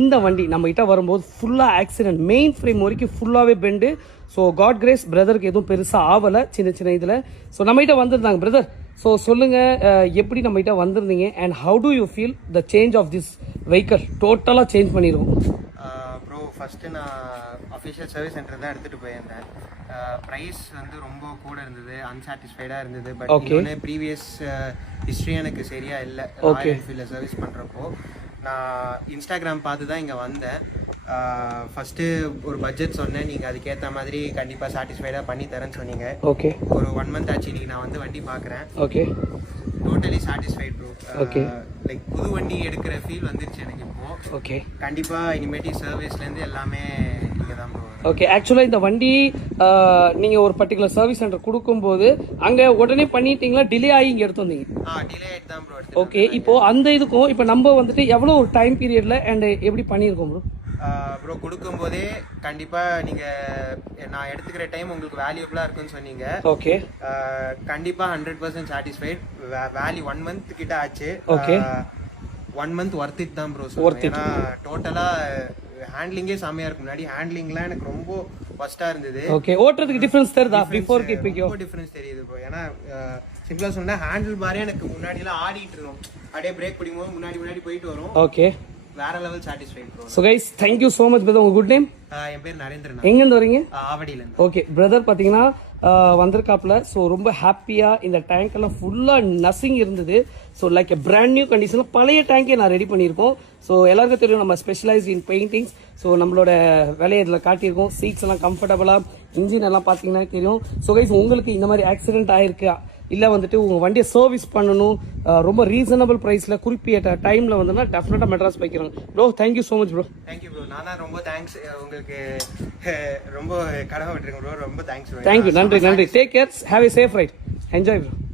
இந்த வண்டி நம்ம கிட்ட வரும்போது ஃபுல்லாக ஆக்சிடென்ட், மெயின் ஃப்ரேம் வரைக்கும் ஃபுல்லாகவே பெண்டு. ஸோ காட் கிரேஸ் பிரதருக்கு எதுவும் பெருசாக ஆகலை சின்ன சின்ன இதில். ஸோ நம்ம கிட்ட வந்திருந்தாங்க பிரதர். ஸோ சொல்லுங்கள், எப்படி நம்ம கிட்ட வந்திருந்தீங்க and how do you feel the change of this vehicle? டோட்டலாக சேஞ்ச் பண்ணிடுவோம். ப்ரோ ஃபஸ்ட்டு நான் அஃபிஷியல் சர்வீஸ் சென்டர் தான் எடுத்துகிட்டு போயிருந்தேன். ப்ரைஸ் வந்து ரொம்ப கூட இருந்தது, அன்சாட்டிஸ்ஃபைடாக இருந்தது. பட் இன்னொன்று ப்ரீவியஸ் ஹிஸ்ட்ரி எனக்கு சரியாக இல்லை. ராயல் என்ஃபீல்டில் சர்வீஸ் பண்ணுறப்போ நான் இன்ஸ்டாகிராம் பார்த்து தான் இங்கே வந்தேன். ஃபஸ்ட்டு ஒரு பட்ஜெட் சொன்னேன், நீங்கள் அதுக்கேற்ற மாதிரி கண்டிப்பாக சாட்டிஸ்ஃபைடாக பண்ணி தரேன்னு சொன்னீங்க. ஓகே, ஒரு 1 month ஆச்சு இன்னைக்கு நான் வந்து வண்டி பார்க்குறேன். Okay, totally satisfied bro. Okay, like புது வண்டி எடுக்கிற ஃபீல் வந்துருச்சு எனக்கு இப்போ. ஓகே, கண்டிப்பாக இனிமேட்டி சர்வீஸ்லேருந்து எல்லாமே நீங்கள் தான் ப்ரோ. ஓகே, ஆக்சுவலாக இந்த வண்டி நீங்கள் ஒரு பர்டிகுலர் சர்வீஸ் சென்டர் கொடுக்கும்போது அங்கே உடனே பண்ணிட்டீங்களா, டிலே ஆகி இங்கே எடுத்து வந்தீங்க? டிலே ஆகிட்டு தான் ப்ரோ. ஓகே, இப்போ அந்த இதுக்கும் இப்போ நம்ம வந்துட்டு எவ்வளோ ஒரு டைம் பீரியடில் அண்ட் எப்படி பண்ணியிருக்கோம் ப்ரோ? ப்ரோ கொடுக்கும்போதே கண்டிப்பாக நீங்கள் நான் எடுத்துக்கிற டைம் உங்களுக்கு வேல்யூபிளாக இருக்குன்னு சொன்னீங்க. ஓகே, கண்டிப்பாக 100% சாட்டிஸ்ஃபைட். வேல்யூ 1 month கிட்ட ஆச்சு. ஓகே, 1 month ஒர்த் இட் தான் ப்ரோ. ஏன்னா டோட்டலாக ஹேண்ட்லிங்கே செம்மையாக இருக்கு. முன்னாடி ஹேண்ட்லிங்லாம் எனக்கு ரொம்ப ஃபஸ்ட்டாக இருந்தது. ஓகே, ஓட்டுறதுக்கு டிஃபரன்ஸ் தெரியுதா? பிஃபோர் கிப்பிக்கோ ரொம்ப டிஃபரன்ஸ் தெரியுது ப்ரோ. ஏன்னா சிம்பிளாக சொன்னால் ஹேண்டில் பாரே எனக்கு முன்னாடிலாம் ஆடிட்டு இருக்கும். அப்படியே பிரேக் பிடிக்கும்போது முன்னாடி போயிட்டு வரும். ஓகே, வேற level satisfied bro. So guys, thank you so much brother. உங்கள் குட் நேம்? என் பேர் நரேந்திரன். எங்கேருந்து வரீங்க? ஆவடியிலேருந்து. ஓகே பிரதர், பார்த்தீங்கன்னா வந்திருக்காப்புல. ஸோ ரொம்ப ஹாப்பியாக இந்த டேங்க் எல்லாம் ஃபுல்லாக நசிங் இருந்தது. ஸோ லைக் பிராண்ட் நியூ கண்டிஷனில் பழைய டேங்கே நான் ரெடி பண்ணியிருக்கோம். ஸோ எல்லாருக்கும் தெரியும் நம்ம ஸ்பெஷலைஸ் இன் பெயிண்டிங்ஸ். ஸோ நம்மளோட வேலையை இதில் காட்டியிருக்கோம். சீட்ஸ் எல்லாம் கம்ஃபர்டபுளாக, இன்ஜின் எல்லாம் பார்த்தீங்கன்னா தெரியும். ஸோ கைஸ், உங்களுக்கு இந்த மாதிரி ஆக்சிடென்ட் ஆயிருக்கா, இல்லை வந்துட்டு உங்கள் வண்டியை சர்வீஸ் பண்ணணும், ரொம்ப ரீசனபிள் ப்ரைஸில் குறிப்பிட்ட டைமில் வந்துன்னா டெஃபினட்டாக மெட்ராஸ் போய்க்கிறாங்க bro. Thank you so much bro. Thank you bro. நான் தான் ரொம்ப தேங்க்ஸ். உங்களுக்கு ரொம்ப கடமைப்பட்டிருக்கேன் ப்ரோ. ரொம்ப தேங்க்ஸ். தேங்க்யூ, நன்றி. Take care, have a safe ride, enjoy bro.